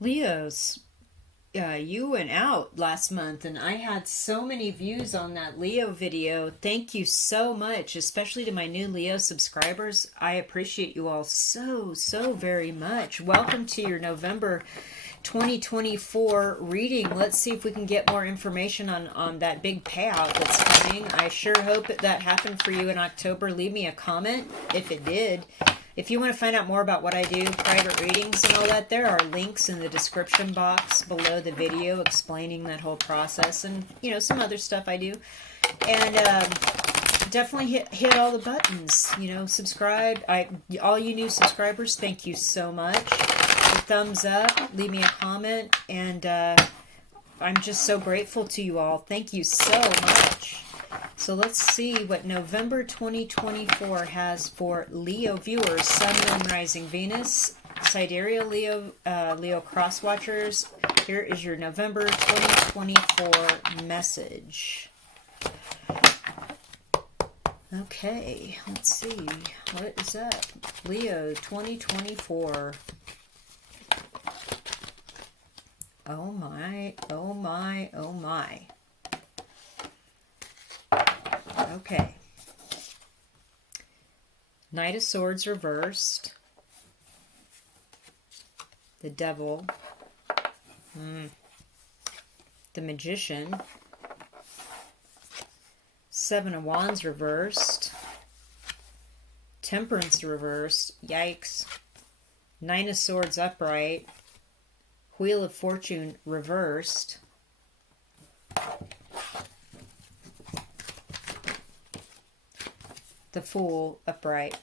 Leos, you went out last month and I had so many views on that Leo video. Thank you so much, especially to my new Leo subscribers. I appreciate you all so very much. Welcome to your November 2024 reading. Let's see if we can get more information on that big payout that's coming. I sure hope that happened for you in October. Leave me a comment if it did. If you want to find out more about what I do, private readings and all that, there are links in the description box below the video explaining that whole process and, some other stuff I do. And definitely hit all the buttons, subscribe. All you new subscribers, thank you so much. A thumbs up, leave me a comment, and I'm just so grateful to you all. Thank you so much. So let's see what November 2024 has for Leo viewers. Sun, Moon, Rising, Venus, Sidereal Leo, Leo Cross Watchers. Here is your November 2024 message. Okay, let's see. What is up? Leo 2024. Oh my, oh my, oh my. Okay. Knight of Swords reversed. The Devil. The Magician. Seven of Wands reversed. Temperance reversed. Yikes. Nine of Swords upright. Wheel of Fortune reversed. The Fool upright.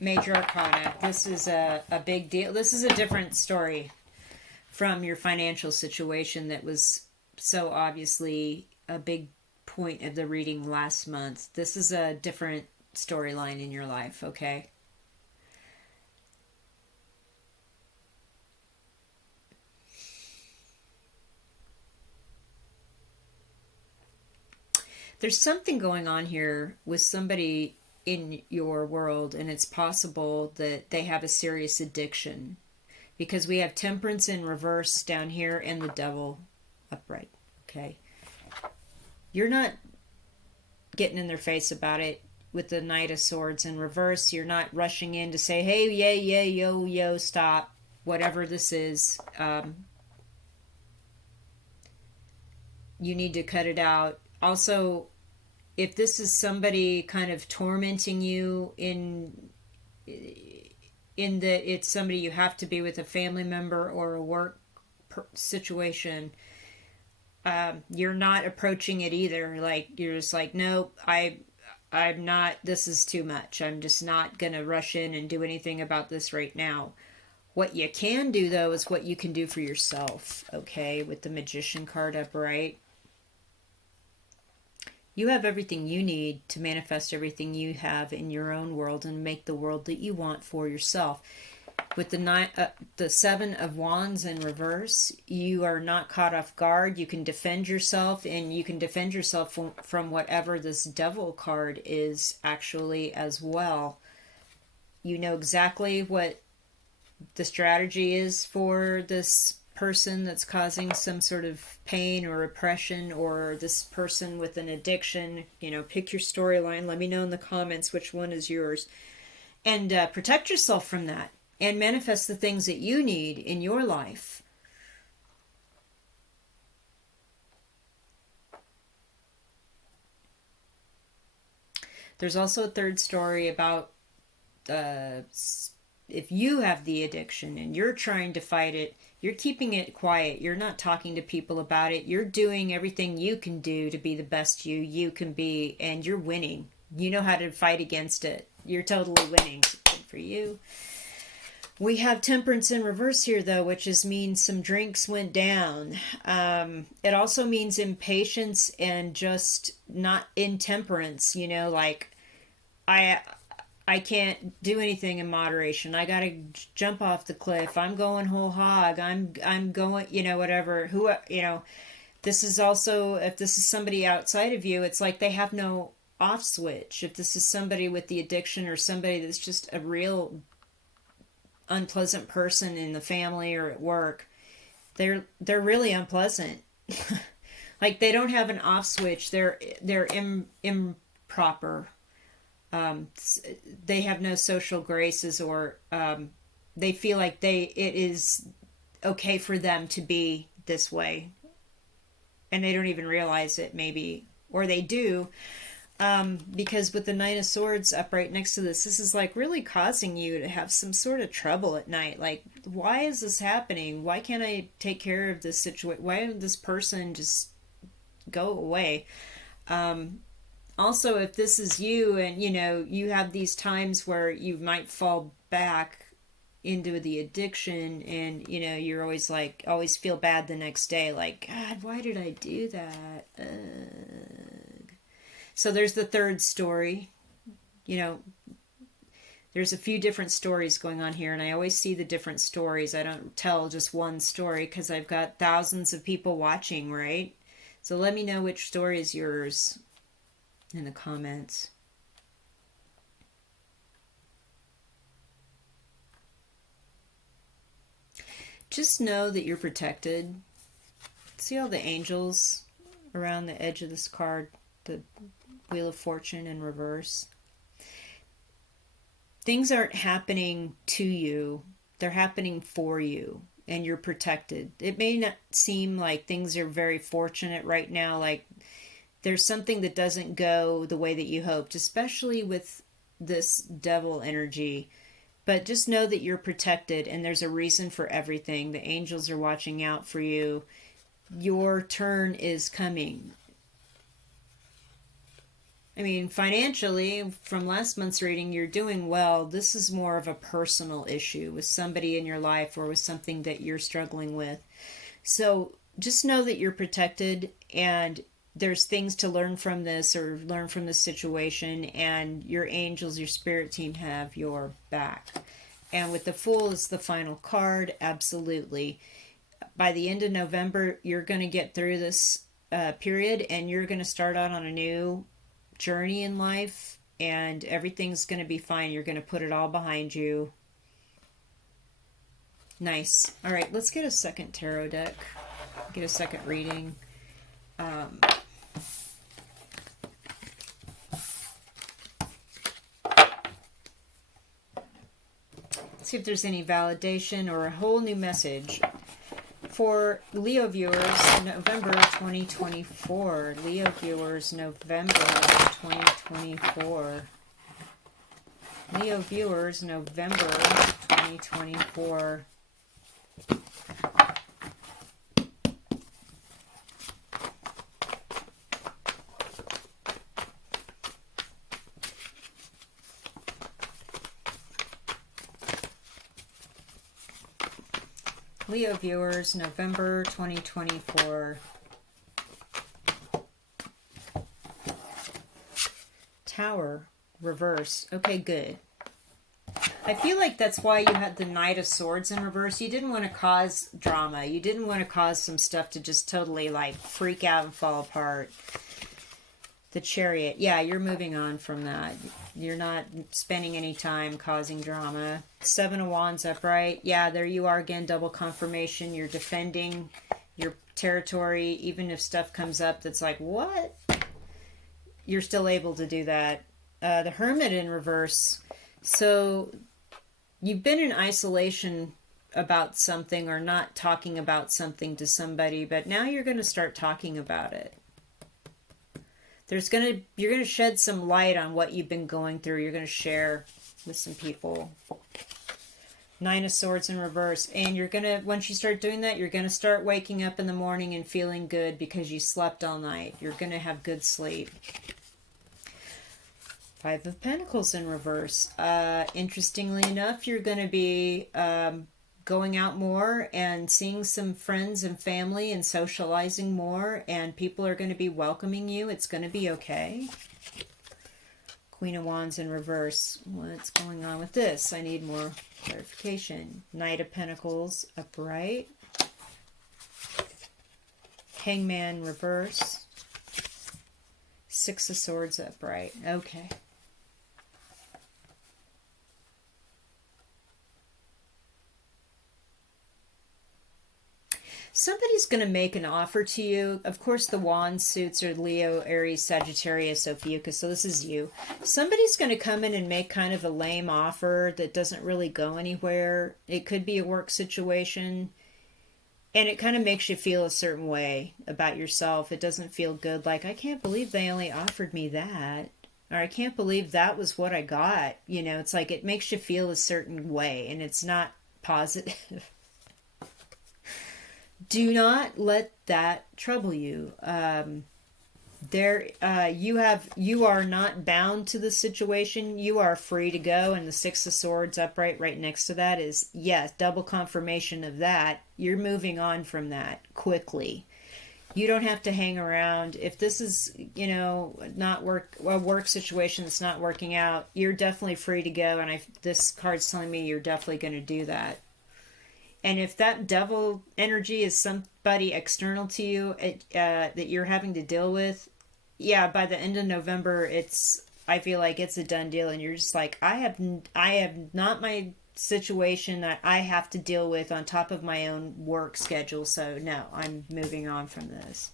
Major Arcana. This is a big deal. This is a different story from your financial situation that was so obviously a big point of the reading last month. This is a different storyline in your life, okay? There's something going on here with somebody in your world, and it's possible that they have a serious addiction because we have Temperance in reverse down here and the Devil upright. Okay, you're not getting in their face about it with the Knight of Swords in reverse. You're not rushing in to say, hey, yeah, yo, stop, whatever this is. You need to cut it out. Also, if this is somebody kind of tormenting you in that it's somebody you have to be with, a family member or a work situation, you're not approaching it either. Like, you're just like, nope, I'm not, this is too much. I'm just not going to rush in and do anything about this right now. What you can do, though, is what you can do for yourself, okay, with the Magician card upright. You have everything you need to manifest everything you have in your own world and make the world that you want for yourself. With the Seven of Wands in reverse, you are not caught off guard. You can defend yourself, and you can defend yourself from whatever this Devil card is actually as well. You know exactly what the strategy is for this person that's causing some sort of pain or oppression, or this person with an addiction. Pick your storyline. Let me know in the comments which one is yours, and protect yourself from that and manifest the things that you need in your life. There's also a third story about if you have the addiction and you're trying to fight it, you're keeping it quiet. You're not talking to people about it. You're doing everything you can do to be the best you can be, and you're winning. You know how to fight against it. You're totally winning. Good for you. We have Temperance in reverse here, though, which means some drinks went down. It also means impatience and just not intemperance. Like, I can't do anything in moderation. I gotta jump off the cliff. I'm going whole hog. I'm going, whatever. This is also, if this is somebody outside of you, it's like they have no off switch. If this is somebody with the addiction or somebody that's just a real unpleasant person in the family or at work, they're really unpleasant. Like they don't have an off switch. They're improper. They have no social graces, or they feel like it is okay for them to be this way, and they don't even realize it, maybe, or they do. Because with the Knight of Swords up right next to this is like really causing you to have some sort of trouble at night. Like, why is this happening? Why can't I take care of this situation? Why did this person just go away? Also, if this is you and, you have these times where you might fall back into the addiction, and, you're always feel bad the next day. Like, God, why did I do that? So there's the third story. There's a few different stories going on here, and I always see the different stories. I don't tell just one story because I've got thousands of people watching, right? So let me know which story is yours in the comments. Just know that you're protected. See all the angels around the edge of this card, the Wheel of Fortune in reverse. Things aren't happening to you, they're happening for you, and you're protected. It may not seem like things are very fortunate right now, like there's something that doesn't go the way that you hoped, especially with this devil energy. But just know that you're protected, and there's a reason for everything. The angels are watching out for you. Your turn is coming. I mean, financially, from last month's reading, you're doing well. This is more of a personal issue with somebody in your life or with something that you're struggling with. So just know that you're protected, and there's things to learn from this or learn from this situation, and your angels, your spirit team have your back. And with the Fool as the final card, absolutely. By the end of November, you're going to get through this period, and you're going to start out on a new journey in life, and everything's going to be fine. You're going to put it all behind you. Nice. All right, let's get a second tarot deck. Get a second reading. See if there's any validation or a whole new message for Leo viewers, November 2024. Leo viewers, November 2024. Leo viewers, November 2024. Leo viewers, November 2024. Tower, reverse. Okay, good. I feel like that's why you had the Knight of Swords in reverse. You didn't want to cause drama. You didn't want to cause some stuff to just totally like freak out and fall apart. The Chariot. Yeah, you're moving on from that. You're not spending any time causing drama. Seven of Wands upright. Yeah, there you are again, double confirmation. You're defending your territory, even if stuff comes up that's like, what? You're still able to do that. The Hermit in reverse. So you've been in isolation about something or not talking about something to somebody, but now you're going to start talking about it. You're gonna shed some light on what you've been going through. You're gonna share with some people. Nine of Swords in reverse, and once you start doing that, you're gonna start waking up in the morning and feeling good because you slept all night. You're gonna have good sleep. Five of Pentacles in reverse. Interestingly enough, you're gonna be going out more and seeing some friends and family and socializing more, and people are going to be welcoming you. It's going to be okay. Queen of Wands in reverse. What's going on with this? I need more clarification. Knight of Pentacles upright. Hangman reverse. Six of Swords upright. Okay. Somebody's going to make an offer to you. Of course, the wand suits are Leo, Aries, Sagittarius, Ophiuchus, so this is you. Somebody's going to come in and make kind of a lame offer that doesn't really go anywhere. It could be a work situation, and it kind of makes you feel a certain way about yourself. It doesn't feel good, like, I can't believe they only offered me that, or I can't believe that was what I got. You know, it's like it makes you feel a certain way, and it's not positive. Do not let that trouble you. You are not bound to the situation. You are free to go. And the Six of Swords upright right next to that is, yes, double confirmation of that. You're moving on from that quickly. You don't have to hang around. If this is, not a work situation that's not working out, you're definitely free to go. And this card's telling me you're definitely going to do that. And if that devil energy is somebody external to you that you're having to deal with, yeah, by the end of November, I feel like it's a done deal, and you're just like, I have not my situation that I have to deal with on top of my own work schedule. So no, I'm moving on from this.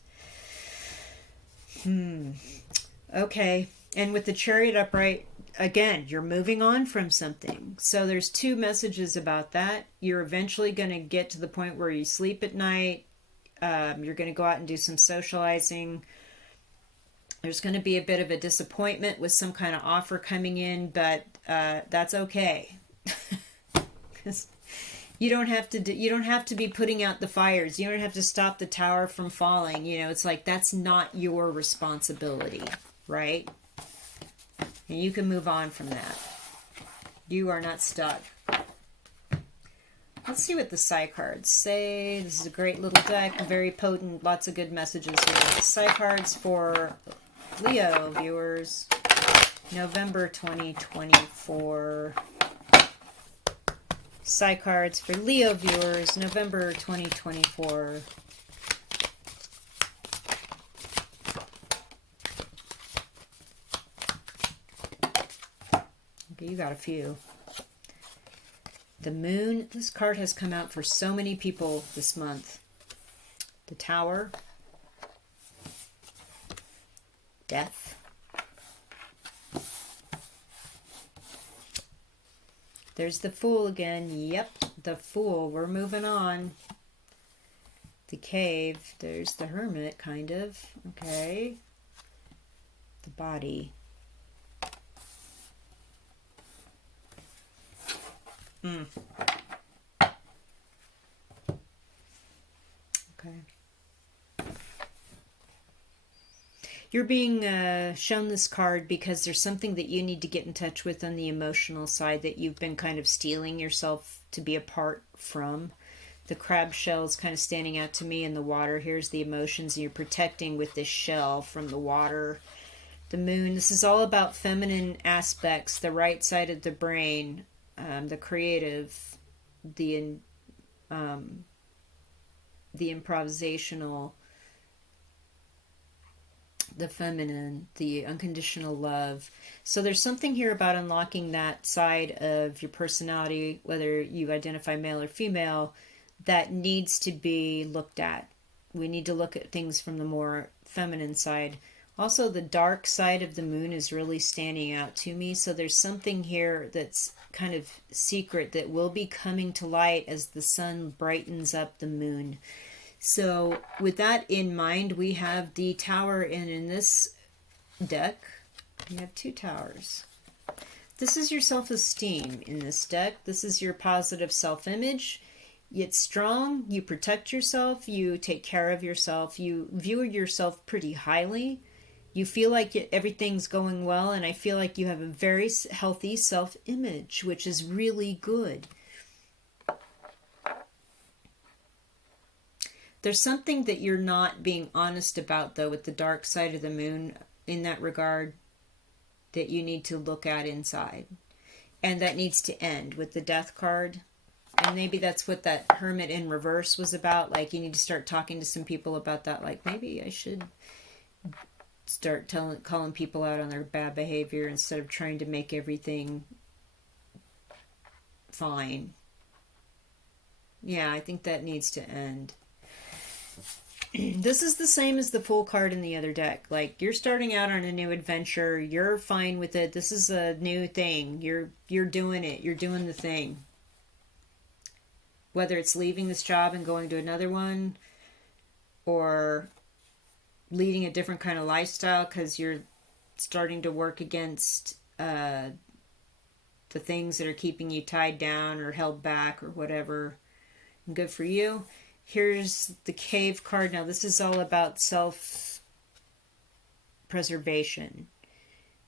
Okay, and with the Chariot upright. Again, you're moving on from something. So there's two messages about that. You're eventually going to get to the point where you sleep at night. You're going to go out and do some socializing. There's going to be a bit of a disappointment with some kind of offer coming in, but that's okay. You don't have to be putting out the fires. You don't have to stop the tower from falling. It's like that's not your responsibility, right? And you can move on from that. You are not stuck. Let's see what the Psi cards say. This is a great little deck, very potent, lots of good messages here. Psi cards for Leo viewers, November 2024. Psi cards for Leo viewers, November 2024. You got a few. The Moon. This card has come out for so many people this month. The Tower. Death. There's the Fool again. Yep, the Fool. We're moving on. The Cave. There's the Hermit, kind of. Okay. The Body. Okay. You're being shown this card because there's something that you need to get in touch with on the emotional side that you've been kind of stealing yourself to be apart from. The crab shell is kind of standing out to me in the water. Here's the emotions, and you're protecting with this shell from the water. The Moon. This is all about feminine aspects, the right side of the brain. The creative, the improvisational, the feminine, the unconditional love. So there's something here about unlocking that side of your personality, whether you identify male or female, that needs to be looked at. We need to look at things from the more feminine side. Also, the dark side of the Moon is really standing out to me. So there's something here that's kind of secret that will be coming to light as the sun brightens up the Moon. So with that in mind, we have the Tower, and in this deck, we have two towers. This is your self-esteem in this deck. This is your positive self-image. It's strong. You protect yourself. You take care of yourself. You view yourself pretty highly. You feel like everything's going well, and I feel like you have a very healthy self-image, which is really good. There's something that you're not being honest about, though, with the dark side of the Moon in that regard that you need to look at inside. And that needs to end with the Death card. And maybe that's what that Hermit in reverse was about. Like, you need to start talking to some people about that. Like, maybe I should start calling people out on their bad behavior instead of trying to make everything fine. Yeah, I think that needs to end. This is the same as the Fool card in the other deck. Like, you're starting out on a new adventure. You're fine with it. This is a new thing. You're doing it. You're doing the thing. Whether it's leaving this job and going to another one, or leading a different kind of lifestyle because you're starting to work against the things that are keeping you tied down or held back or whatever. Good for you. Here's the Cave card. Now this is all about self-preservation,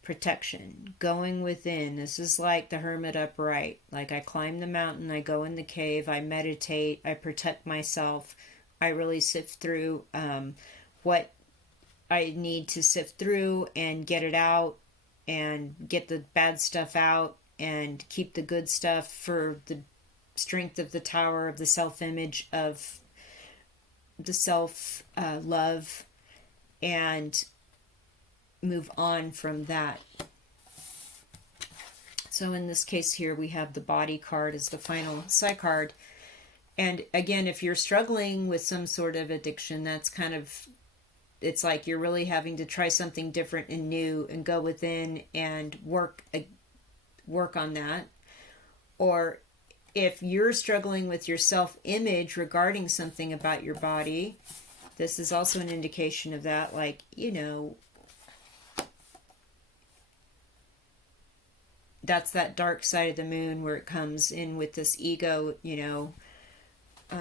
protection, going within. This is like the Hermit upright. Like, I climb the mountain, I go in the cave, I meditate, I protect myself. I really sift through what I need to sift through and get it out and get the bad stuff out and keep the good stuff for the strength of the tower of the self-image, of the self-love, and move on from that. So in this case here, we have the Body card as the final side card. And again, if you're struggling with some sort of addiction, that's kind of, it's like you're really having to try something different and new and go within and work on that. Or if you're struggling with your self-image regarding something about your body, this is also an indication of that. Like, you know, that's that dark side of the moon where it comes in with this ego, you know,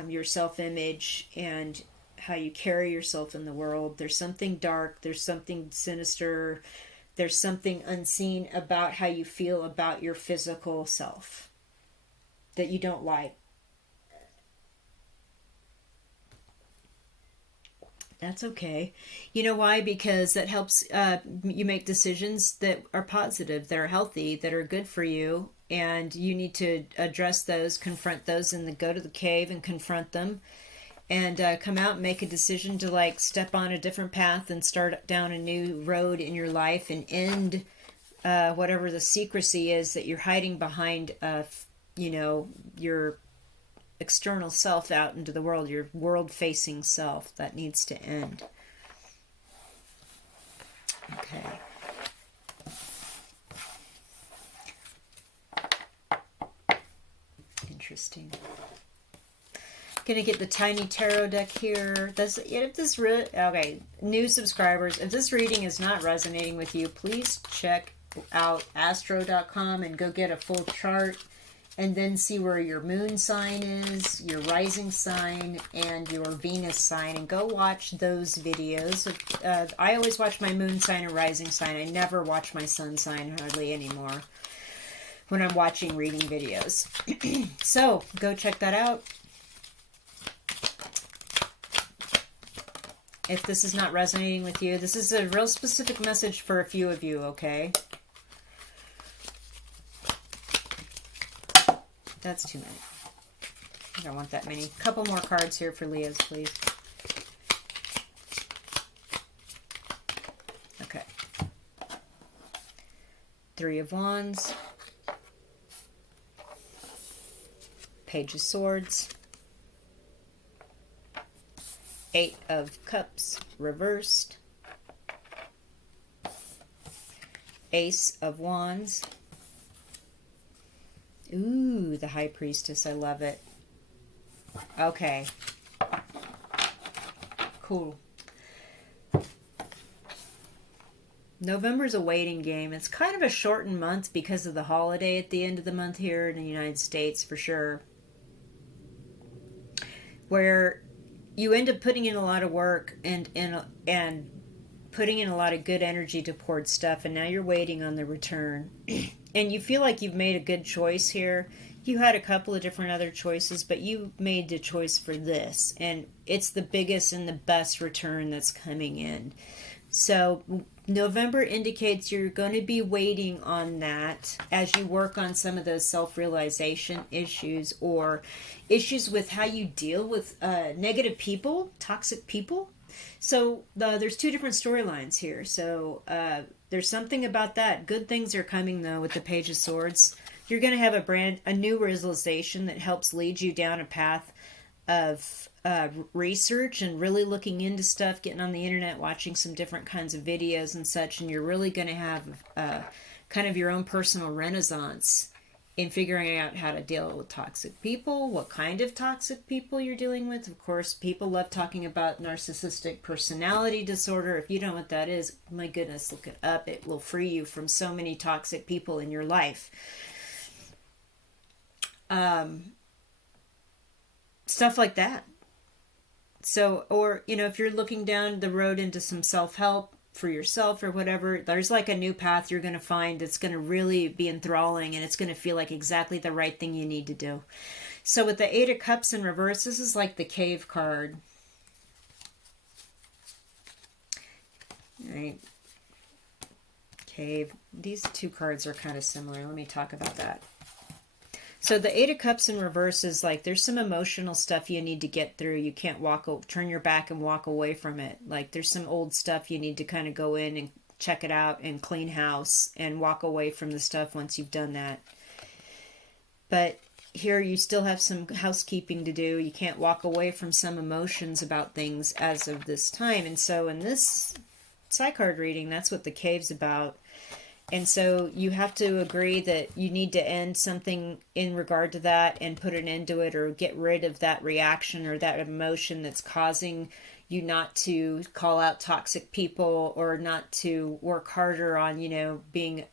your self-image and how you carry yourself in the world. There's something dark, there's something sinister, there's something unseen about how you feel about your physical self that you don't like. That's okay. You know why? Because that helps you make decisions that are positive, that are healthy, that are good for you. And you need to address those, confront those, and then go to the cave and confront them. And come out and make a decision to, like, step on a different path and start down a new road in your life and end whatever the secrecy is that you're hiding behind, you know, your external self out into the world, your world-facing self. That needs to end. Okay. Interesting. Gonna get the tiny tarot deck here. If this okay, new subscribers, if this reading is not resonating with you, please check out astro.com and go get a full chart, and then see where your moon sign is, your rising sign, and your Venus sign, and go watch those videos. I always watch my moon sign and rising sign. I never watch my sun sign hardly anymore when I'm watching reading videos. So go check that out. If this is not resonating with you, this is a real specific message for a few of you, okay? That's too many. I don't want that many. A couple more cards here for Leos, please. Okay. Three of Wands. Page of Swords. Eight of Cups reversed. Ace of Wands. Ooh, the High Priestess. I love it. Okay. Cool. November's a waiting game. It's kind of a shortened month because of the holiday at the end of the month here in the United States, for sure. Where you end up putting in a lot of work and putting in a lot of good energy towards stuff, and now you're waiting on the return. And you feel like you've made a good choice here. You had a couple of different other choices, but you made the choice for this, and it's the biggest and the best return that's coming in. So November indicates you're going to be waiting on that as you work on some of those self-realization issues, or issues with how you deal with negative people, toxic people. So there's two different storylines here. So there's something about that. Good things are coming, though, with the Page of Swords. You're going to have a new realization that helps lead you down a path of research and really looking into stuff, getting on the internet, watching some different kinds of videos and such, and you're really going to have kind of your own personal renaissance in figuring out how to deal with toxic people, what kind of toxic people you're dealing with. Of course, people love talking about narcissistic personality disorder. If you don't know what that is, my goodness, look it up. It will free you from so many toxic people in your life. Stuff like that. So, or, you know, if you're looking down the road into some self-help for yourself or whatever, there's like a new path you're going to find that's going to really be enthralling, and it's going to feel like exactly the right thing you need to do. So with the Eight of Cups in reverse, this is like the Cave card. All right. Cave. These two cards are kind of similar. Let me talk about that. So the Eight of Cups in reverse is like there's some emotional stuff you need to get through. You can't turn your back and walk away from it. Like there's some old stuff you need to kind of go in and check it out and clean house and walk away from the stuff once you've done that. But here you still have some housekeeping to do. You can't walk away from some emotions about things as of this time. And so in this side card reading, that's what the Cave's about. And so you have to agree that you need to end something in regard to that and put an end to it, or get rid of that reaction or that emotion that's causing you not to call out toxic people or not to work harder on, you know, being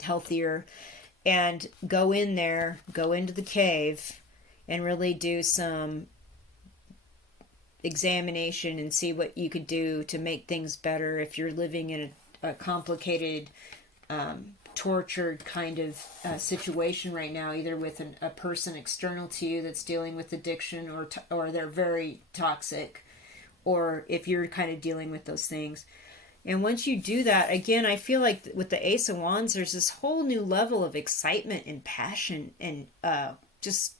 healthier. And go in there, go into the cave and really do some examination and see what you could do to make things better if you're living in a complicated tortured kind of situation right now, either with a person external to you that's dealing with addiction, or they're very toxic, or if you're kind of dealing with those things. And once you do that, again, I feel like with the Ace of Wands, there's this whole new level of excitement and passion, and just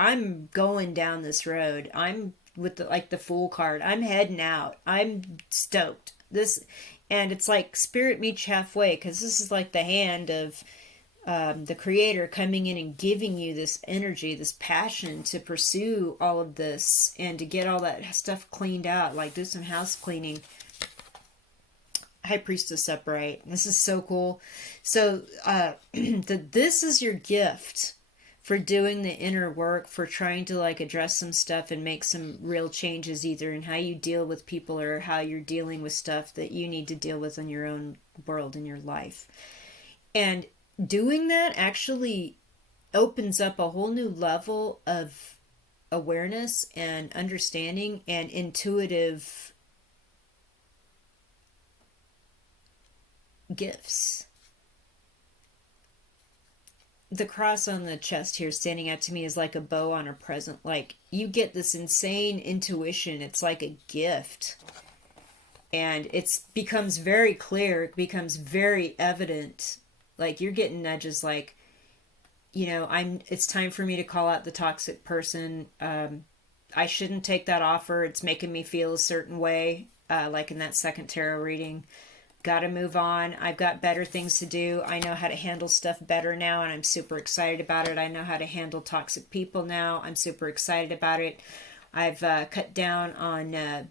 I'm going down this road. I'm with the Fool card. I'm heading out. I'm stoked. And it's like spirit meets halfway, because this is like the hand of the Creator coming in and giving you this energy, this passion to pursue all of this and to get all that stuff cleaned out, like do some house cleaning. High Priestess upright. This is so cool. So this is your gift for doing the inner work, for trying to like address some stuff and make some real changes, either in how you deal with people or how you're dealing with stuff that you need to deal with in your own world, in your life. And doing that actually opens up a whole new level of awareness and understanding and intuitive gifts. The cross on the chest here standing out to me is like a bow on a present. Like you get this insane intuition. It's like a gift. And it becomes very clear. It becomes very evident. Like you're getting nudges like, you know, it's time for me to call out the toxic person. I shouldn't take that offer. It's making me feel a certain way. Like in that second tarot reading. Got to move on. I've got better things to do. I know how to handle stuff better now, and I'm super excited about it. I know how to handle toxic people now. I'm super excited about it. I've cut down on,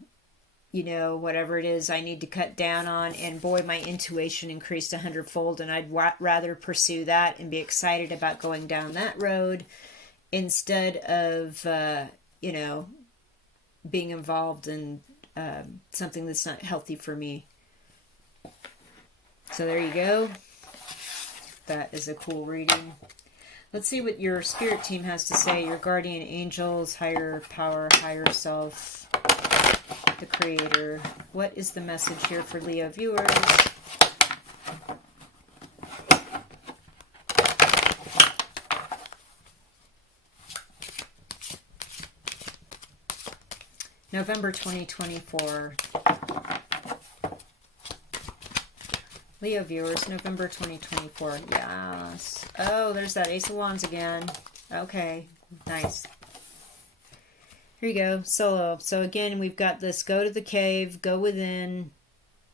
you know, whatever it is I need to cut down on, and boy, my intuition increased 100-fold, and I'd rather pursue that and be excited about going down that road instead of, you know, being involved in something that's not healthy for me. So there you go. That is a cool reading. Let's see what your spirit team has to say. Your guardian angels, higher power, higher self, the Creator. What is the message here for Leo viewers? November 2024. Leo viewers, November 2024. Yes. Oh, there's that Ace of Wands again. Okay, nice. Here you go, solo. So again, we've got this go to the cave, go within,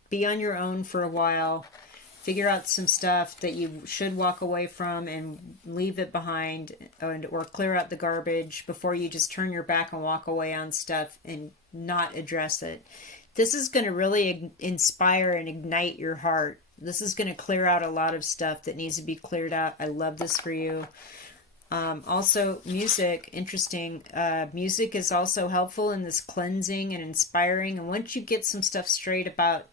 be on your own for a while, figure out some stuff that you should walk away from and leave it behind, or clear out the garbage before you just turn your back and walk away on stuff and not address it. This is going to really inspire and ignite your heart. This is going to clear out a lot of stuff that needs to be cleared out. I love this for you. Also, music, interesting. Music is also helpful in this cleansing and inspiring. And once you get some stuff straight about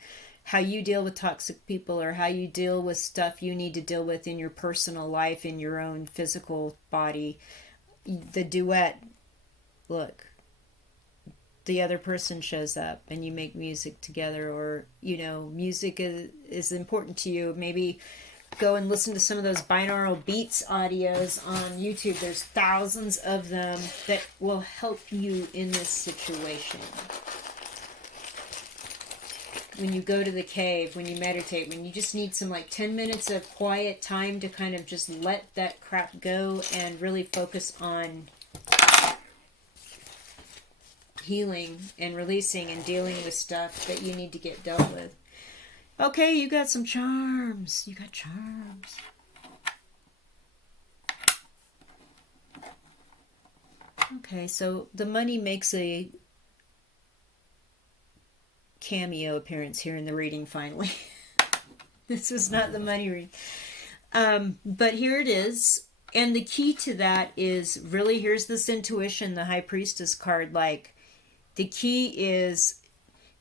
how you deal with toxic people, or how you deal with stuff you need to deal with in your personal life, in your own physical body, the duet, look, the other person shows up and you make music together, or, you know, music is important to you. Maybe go and listen to some of those binaural beats audios on YouTube. There's thousands of them that will help you in this situation. When you go to the cave, when you meditate, when you just need some like 10 minutes of quiet time to kind of just let that crap go and really focus on healing and releasing and dealing with stuff that you need to get dealt with. Okay, you got some charms. You got charms. Okay, so the money makes a cameo appearance here in the reading finally. This was not the money reading. But here it is. And the key to that is really, here's this intuition, the High Priestess card. Like, the key is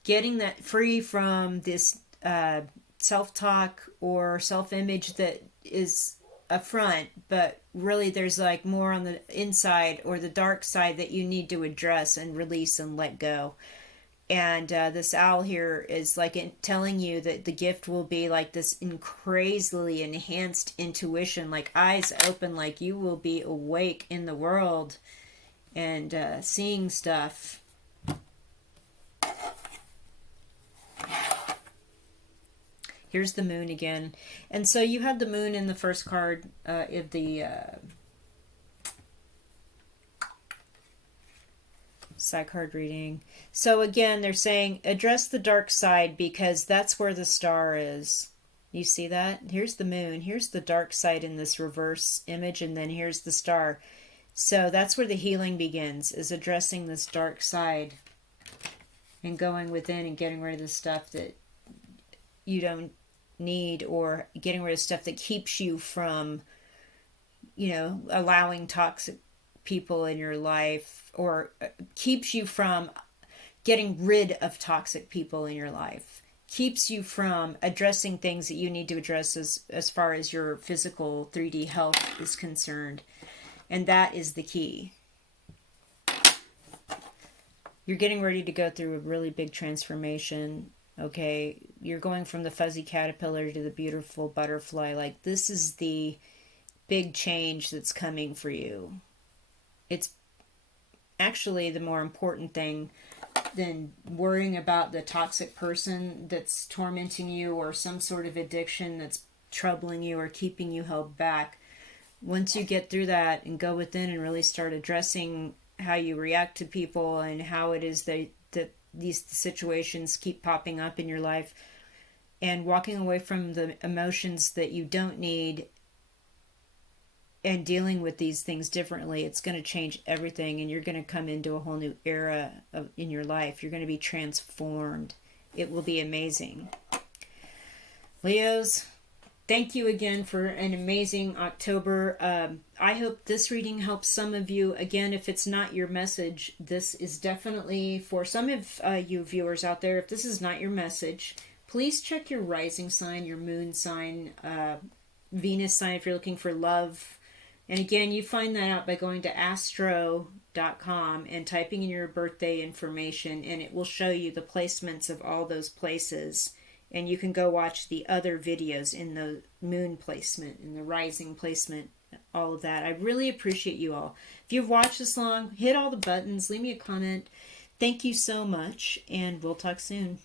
getting that free from this self-talk or self-image that is a front, but really there's like more on the inside or the dark side that you need to address and release and let go. And this owl here is like telling you that the gift will be like this crazily enhanced intuition, like eyes open, like you will be awake in the world and seeing stuff. Here's the moon again. And so you had the moon in the first card of the side card reading. So again, they're saying address the dark side because that's where the star is. You see that? Here's the moon. Here's the dark side in this reverse image, and then here's the star. So that's where the healing begins, is addressing this dark side and going within and getting rid of the stuff that you don't need, or getting rid of stuff that keeps you from, you know, allowing toxic people in your life, or keeps you from getting rid of toxic people in your life, keeps you from addressing things that you need to address as far as your physical 3D health is concerned. And that is the key. You're getting ready to go through a really big transformation. Okay, you're going from the fuzzy caterpillar to the beautiful butterfly. Like, this is the big change that's coming for you. It's actually the more important thing than worrying about the toxic person that's tormenting you, or some sort of addiction that's troubling you or keeping you held back. Once you get through that and go within and really start addressing how you react to people and how it is that these situations keep popping up in your life, and walking away from the emotions that you don't need and dealing with these things differently, it's going to change everything, and you're going to come into a whole new era in your life. You're going to be transformed. It will be amazing. Leos, thank you again for an amazing October. I hope this reading helps some of you. Again, if it's not your message, this is definitely for some of you viewers out there. If this is not your message, please check your rising sign, your moon sign, Venus sign if you're looking for love. And again, you find that out by going to astro.com and typing in your birthday information, and it will show you the placements of all those places. And you can go watch the other videos in the moon placement, in the rising placement, all of that. I really appreciate you all. If you've watched this long, hit all the buttons, leave me a comment. Thank you so much, and we'll talk soon.